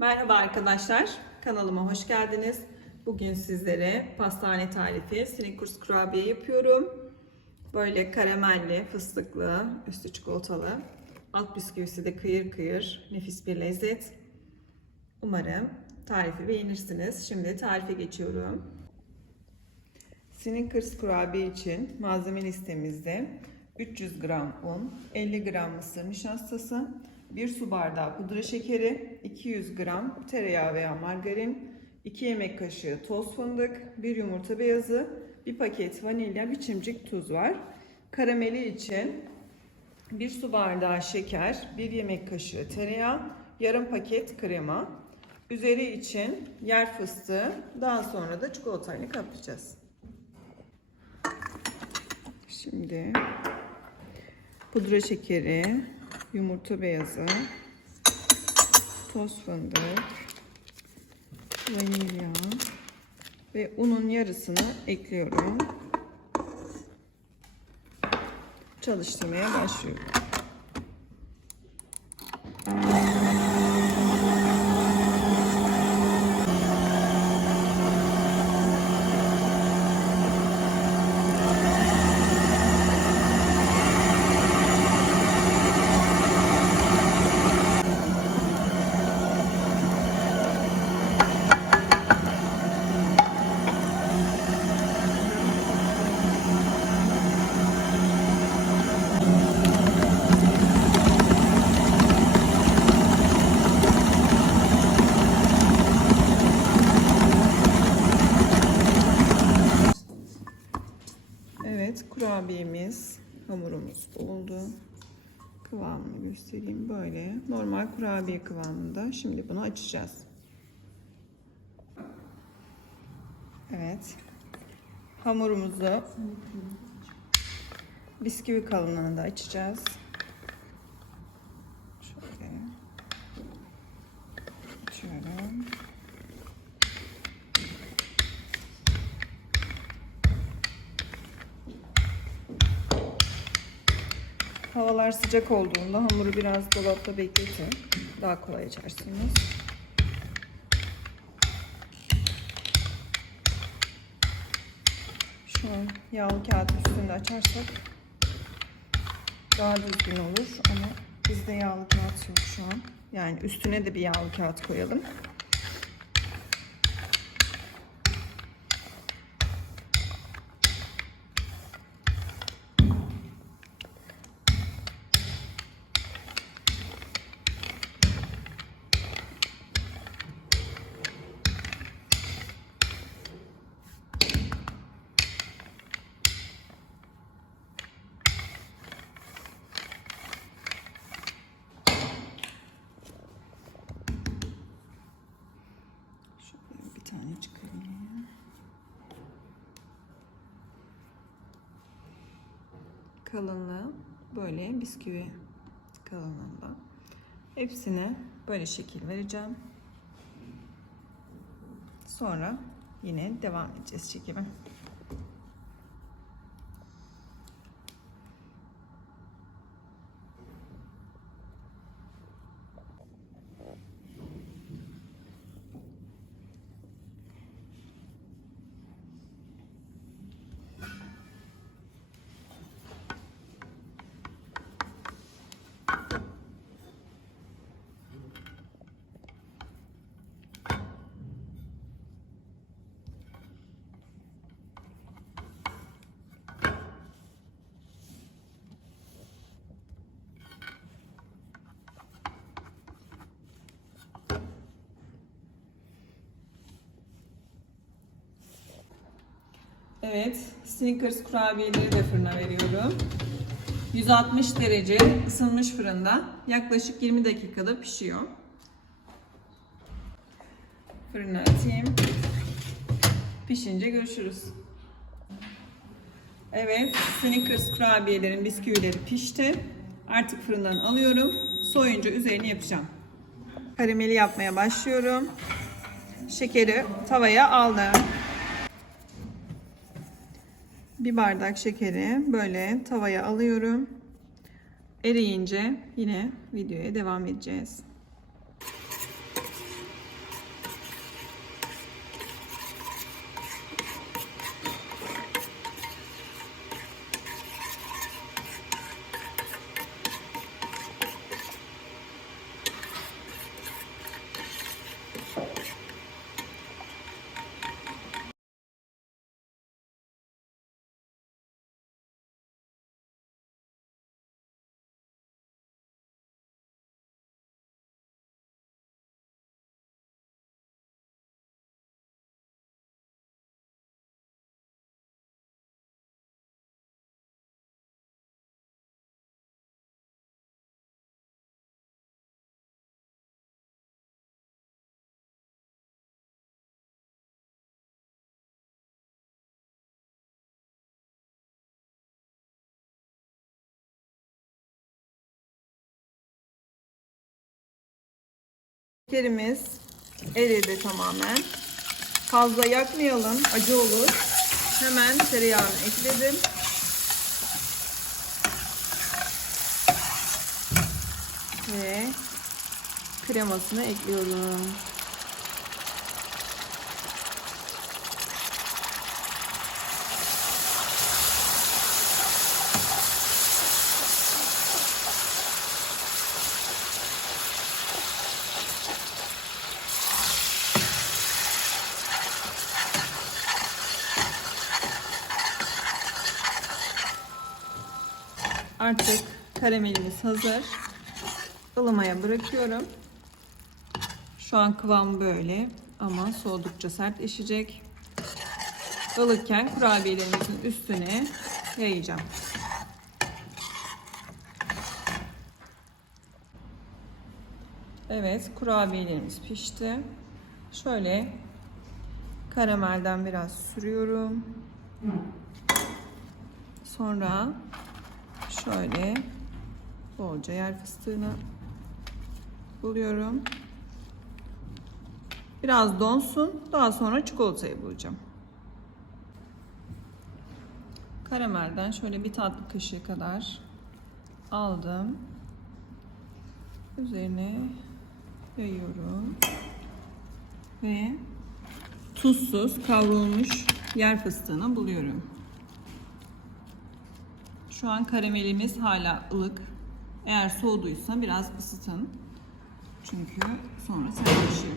Merhaba arkadaşlar, kanalıma hoş geldiniz. Bugün sizlere pastane tarifi Snickers kurabiye yapıyorum. Böyle karamelli, fıstıklı, üstü çikolatalı. Alt bisküvisi de kıyır kıyır, nefis bir lezzet. Umarım tarifi beğenirsiniz. Şimdi tarife geçiyorum. Snickers kurabiye için malzeme listemizde 300 gram un, 50 gram mısır nişastası, 1 su bardağı pudra şekeri, 200 gram tereyağı veya margarin, 2 yemek kaşığı toz fındık, 1 yumurta beyazı, 1 paket vanilya, bir çimcik tuz var. Karameli için 1 su bardağı şeker, 1 yemek kaşığı tereyağı, yarım paket krema. Üzeri için yer fıstığı, daha sonra da çikolatayla kaplayacağız. Şimdi pudra şekeri, yumurta beyazı, toz fındık, vanilya ve unun yarısını ekliyorum. Çalıştırmaya başlıyorum. Evet, kurabiyemiz, hamurumuz oldu. Kıvamını göstereyim böyle. Normal kurabiye kıvamında. Şimdi bunu açacağız. Evet. Hamurumuzu bisküvi kalınlığında açacağız. Şöyle. Açıyorum. Havalar sıcak olduğunda hamuru biraz dolapta bekletin. Daha kolay açarsınız. Şu yağlı kağıt üstünde açarsak daha düzgün olur ama bizde yağlı kağıt yok şu an. Yani üstüne de bir yağlı kağıt koyalım. Kalınlığı böyle bisküvi kalınlığında. Hepsine böyle şekil vereceğim. Sonra yine devam edeceğiz çekime. Evet, Snickers kurabiyeleri de fırına veriyorum. 160 derece ısınmış fırında yaklaşık 20 dakikada pişiyor. Fırına atayım. Pişince görüşürüz. Evet, Snickers kurabiyelerin bisküvileri pişti. Artık fırından alıyorum. Soyunca üzerini yapacağım. Karameli yapmaya başlıyorum. Şekeri tavaya aldım. Bir bardak şekeri böyle tavaya alıyorum. Eriyince yine videoya devam edeceğiz. Şekerimiz eridi tamamen. Fazla yakmayalım, acı olur. Hemen tereyağını ekledim. Ve kremasını ekliyorum. Artık karamelimiz hazır. ılımaya bırakıyorum. Şu an kıvam böyle ama soğudukça sertleşecek. Ilıkken kurabiyelerimizin üstüne yayacağım. Evet, kurabiyelerimiz pişti. Şöyle karamelden biraz sürüyorum. Sonra şöyle bolca yer fıstığını buluyorum. Biraz donsun. Daha sonra çikolatayı bulacağım. Karamelden şöyle bir tatlı kaşığı kadar aldım. Üzerine yayıyorum. Ve tuzsuz kavrulmuş yer fıstığını buluyorum. Şu an karamelimiz hala ılık. Eğer soğuduysa biraz ısıtın. Çünkü sonra sertleşiyor.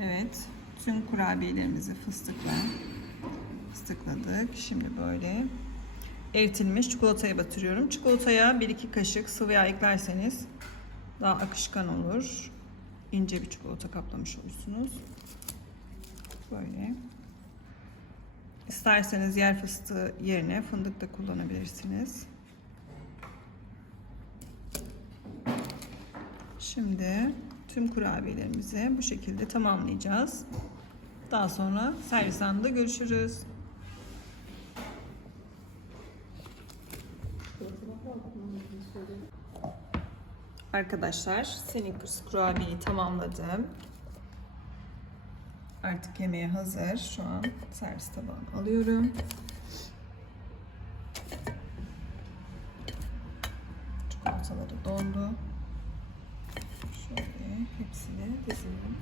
Evet. Tüm kurabiyelerimizi fıstıkla fıstıkladık. Şimdi böyle eritilmiş çikolataya batırıyorum. Çikolataya 1-2 kaşık sıvı yağ eklerseniz daha akışkan olur. İnce bir çikolata kaplamış olursunuz. Böyle. İsterseniz yer fıstığı yerine fındık da kullanabilirsiniz. Şimdi tüm kurabiyelerimizi bu şekilde tamamlayacağız. Daha sonra servis anında görüşürüz. Arkadaşlar Snickers kurabiyeyi tamamladım. Artık yemeğe hazır. Şu an servis tabağına alıyorum. Çikolataları dondu. Şöyle hepsini dizelim.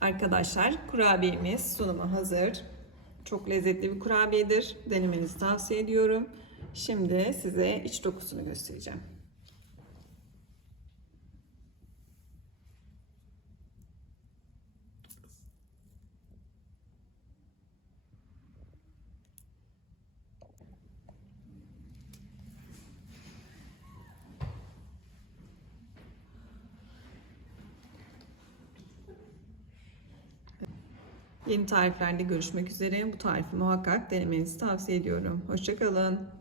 Arkadaşlar kurabiyemiz sunuma hazır. Çok lezzetli bir kurabiyedir. Denemenizi tavsiye ediyorum. Şimdi size iç dokusunu göstereceğim. Yeni tariflerde görüşmek üzere. Bu tarifi muhakkak denemenizi tavsiye ediyorum. Hoşçakalın.